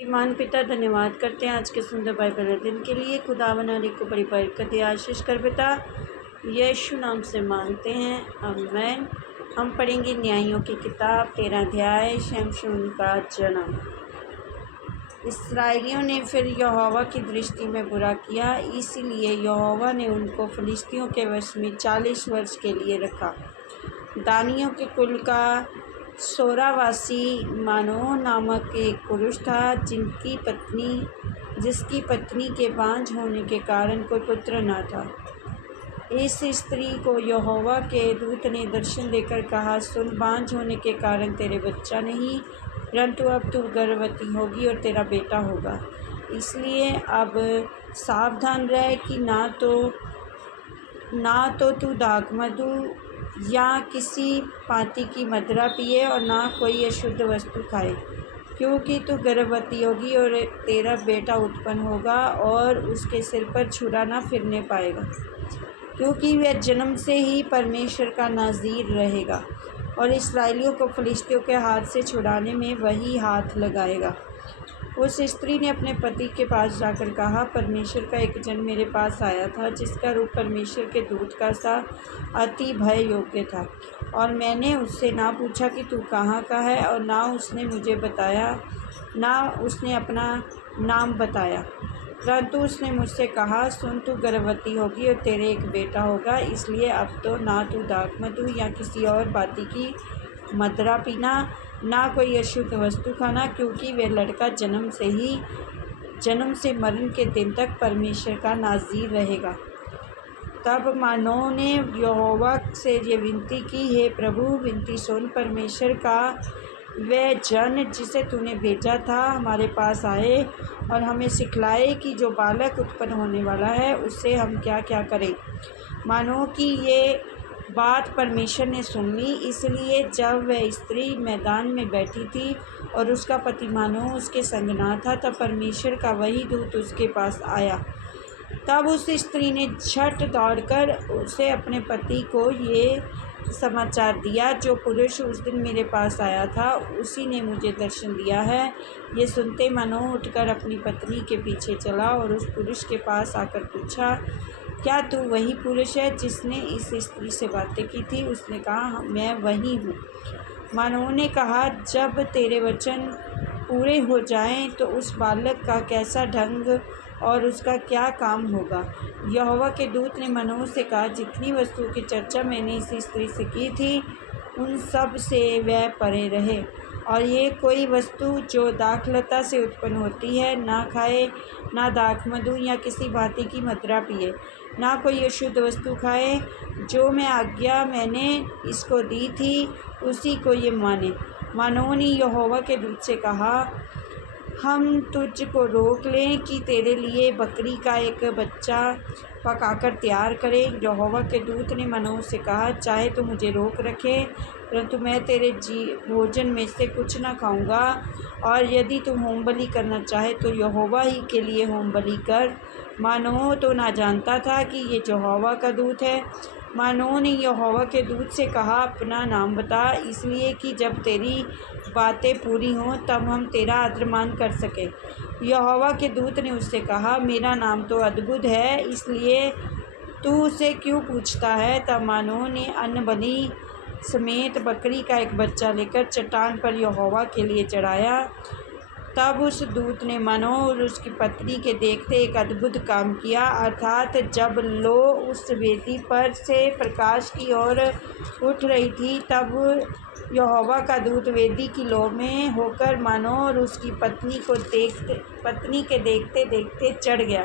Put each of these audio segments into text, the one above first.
ईमान पिता धन्यवाद करते हैं आज के सुंदर बाइबल अध्ययन के लिए। खुदावन हर एक को बड़ी बरकत दे, आशीष कर पिता यीशु नाम से मांगते हैं, आमीन। हम पढ़ेंगे न्यायों की किताब 13 अध्याय शमशून का जन्म। इसराइलियों ने फिर यहोवा की दृष्टि में बुरा किया, इसीलिए यहोवा ने उनको फिलिस्तियों के वश में 40 वर्ष के लिए रखा। दानियों के कुल का सोरावासी मानोह नामक एक पुरुष था, जिसकी पत्नी के बांझ होने के कारण कोई पुत्र न था। इस स्त्री को यहोवा के दूत ने दर्शन देकर कहा, सुन, बांझ होने के कारण तेरे बच्चा नहीं, परंतु अब तू गर्भवती होगी और तेरा बेटा होगा। इसलिए अब सावधान रह कि ना तो तू दाखमधु या किसी पाती की मदिरा पिए और ना कोई अशुद्ध वस्तु खाए, क्योंकि तू गर्भवती होगी और तेरा बेटा उत्पन्न होगा और उसके सिर पर छुरा ना फिरने पाएगा, क्योंकि वह जन्म से ही परमेश्वर का नाज़ीर रहेगा और इस्राएलियों को फिलिस्तियों के हाथ से छुड़ाने में वही हाथ लगाएगा। उस स्त्री ने अपने पति के पास जाकर कहा, परमेश्वर का एक जन मेरे पास आया था, जिसका रूप परमेश्वर के दूत का सा अति भय योग्य था, और मैंने उससे ना पूछा कि तू कहाँ का है, और ना उसने मुझे बताया, ना उसने अपना नाम बताया, परंतु उसने मुझसे कहा, सुन, तू गर्भवती होगी और तेरे एक बेटा होगा। इसलिए अब तो ना तू दाखमधु या किसी और बाती की मदिरा पीना, ना कोई अशुद्ध वस्तु खाना, क्योंकि वह लड़का जन्म से मरण के दिन तक परमेश्वर का नाज़ीर रहेगा। तब मानोह ने यहोवा से ये विनती की, हे प्रभु, विनती सुन, परमेश्वर का वह जन जिसे तूने भेजा था हमारे पास आए और हमें सिखलाए कि जो बालक उत्पन्न होने वाला है उससे हम क्या क्या करें। मानोह की ये बात परमेश्वर ने सुन ली, इसलिए जब वह स्त्री मैदान में बैठी थी और उसका पति मानोह उसके संग ना था, तब परमेश्वर का वही दूत उसके पास आया। तब उस स्त्री ने झट दौड़कर उसे अपने पति को ये समाचार दिया, जो पुरुष उस दिन मेरे पास आया था उसी ने मुझे दर्शन दिया है। ये सुनते मानोह उठकर अपनी पत्नी के पीछे चला और उस पुरुष के पास आकर पूछा, क्या तू वही पुरुष है जिसने इस स्त्री से बातें की थी? उसने कहा, मैं वही हूँ। मानोह ने कहा, जब तेरे वचन पूरे हो जाएं तो उस बालक का कैसा ढंग और उसका क्या काम होगा। यहोवा के दूत ने मानोह से कहा, जितनी वस्तुओं की चर्चा मैंने इस स्त्री से की थी उन सब से वह परे रहे, और ये कोई वस्तु जो दाखलता से उत्पन्न होती है ना खाए, ना दाखमधु या किसी भांति की मदिरा पिए, ना कोई अशुद्ध वस्तु खाए। जो आज्ञा मैंने इसको दी थी उसी को ये माने। मानोह ने यहोवा के दूत से कहा, हम तुझको रोक लें कि तेरे लिए बकरी का एक बच्चा पकाकर तैयार करें। यहोवा के दूत ने मानोह से कहा, चाहे तो मुझे रोक रखे, परंतु मैं तेरे भोजन में से कुछ न खाऊंगा, और यदि तू होमबलि करना चाहे तो यहोवा ही के लिए होमबलि कर। मानोह तो ना जानता था कि ये यहोवा का दूत है। मानोह ने यहोवा के दूत से कहा, अपना नाम बता, इसलिए कि जब तेरी बातें पूरी हों तब हम तेरा आदरमान कर सकें। यहोवा के दूत ने उससे कहा, मेरा नाम तो अद्भुत है, इसलिए तू उसे क्यों पूछता है? तब मानोह ने अन्नबलि समेत बकरी का एक बच्चा लेकर चट्टान पर यहोवा के लिए चढ़ाया। तब उस दूत ने मानोह और उसकी पत्नी के देखते एक अद्भुत काम किया, अर्थात जब लो उस वेदी पर से प्रकाश की ओर उठ रही थी, तब यहोवा का दूत वेदी की लौ में होकर मानोह और उसकी पत्नी के देखते देखते चढ़ गया।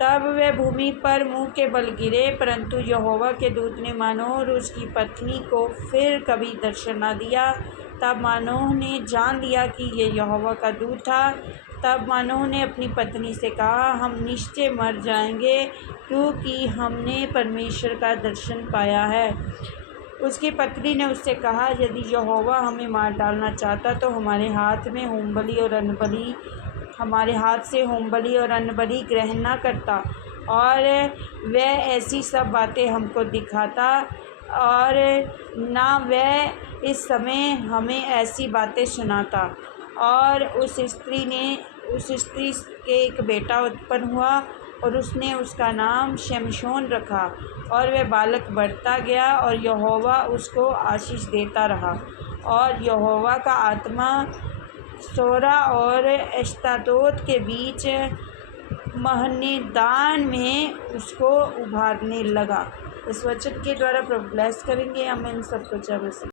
तब वे भूमि पर मुंह के बल गिरे, परंतु यहोवा के दूत ने मानोह और उसकी पत्नी को फिर कभी दर्शन न दिया। तब मानोह ने जान लिया कि ये यहोवा का दूत था। तब मानोह ने अपनी पत्नी से कहा, हम निश्चय मर जाएंगे, क्योंकि हमने परमेश्वर का दर्शन पाया है। उसकी पत्नी ने उससे कहा, यदि यहोवा हमें मार डालना चाहता तो हमारे हाथ से होमबलि और अन्नबलि ग्रहण न करता, और वह ऐसी सब बातें हमको दिखाता, और ना वह इस समय हमें ऐसी बातें सुनाता। और उस स्त्री के एक बेटा उत्पन्न हुआ और उसने उसका नाम शमशोन रखा। और वह बालक बढ़ता गया और यहोवा उसको आशीष देता रहा। और यहोवा का आत्मा सोरा और एश्तारोत के बीच महनेदान में उसको उभारने लगा। इस वचन के द्वारा प्रभु ब्लेस करेंगे। हमें इन सबको जय मसीह।